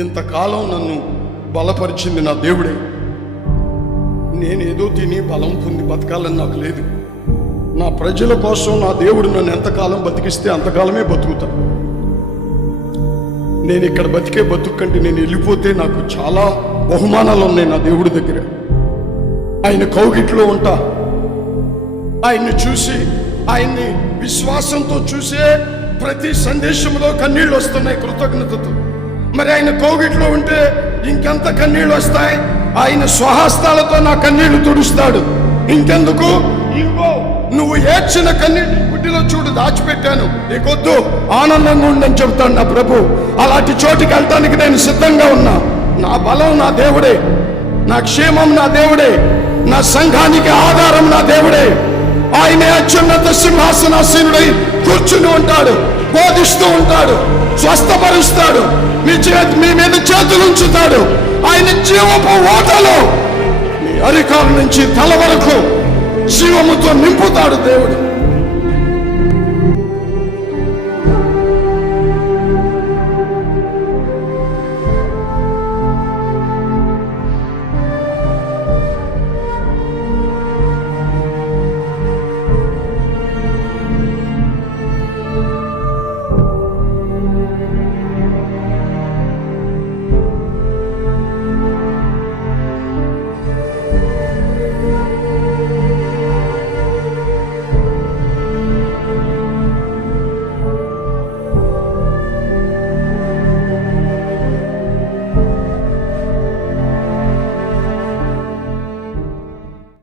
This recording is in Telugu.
ఇంతకాలం నన్ను బలపరిచింది నా దేవుడే. నేనేదో తిని బలం పొంది బతకాలని నాకు లేదు. నా ప్రజల కోసం నా దేవుడు నన్ను ఎంతకాలం బతికిస్తే అంతకాలమే బతుకుతా. నేను ఇక్కడ బతికే బతుకు కంటే నేను వెళ్ళిపోతే నాకు చాలా బహుమానాలు ఉన్నాయి నా దేవుడి దగ్గర. ఆయన కౌగిట్లో ఉంటా. ఆయన్ని చూసి, ఆయన్ని విశ్వాసంతో చూసే ప్రతి సందేశంలో కన్నీళ్ళు వస్తున్నాయి కృతజ్ఞతతో. మరి ఆయన కౌగిట్లో ఉంటే ఇంకెంత కన్నీళ్ళు వస్తాయి. ఆయన స్వహస్తాలతో నా కన్నీళ్లు తుడుస్తాడు. ఇంకెందుకు? ఇగో నువ్వు ఏడ్చిన కన్నీళ్ళు గుడ్డిలో చూడు, దాచిపెట్టాను, నీకొద్దు, ఆనందంగా ఉండని చెబుతాడు నా ప్రభు. అలాంటి చోటుకి వెళ్ళటానికి నేను సిద్ధంగా ఉన్నా. నా బలం నా దేవుడే, నా క్షేమం నా దేవుడే, నా సంఘానికి ఆధారం నా దేవుడే. ఆయనే అత్యున్నత సింహాసనాసీనుడై కూర్చుని ఉంటాడు, బోధిస్తూ ఉంటాడు, స్వస్థపరుస్తాడు, మీ మీద చేతులు ఉంచుతాడు. ఆయన జీవపు ఓటలో మీ అరికాల నుంచి తల వరకు జీవముతో నింపుతాడు దేవుడు.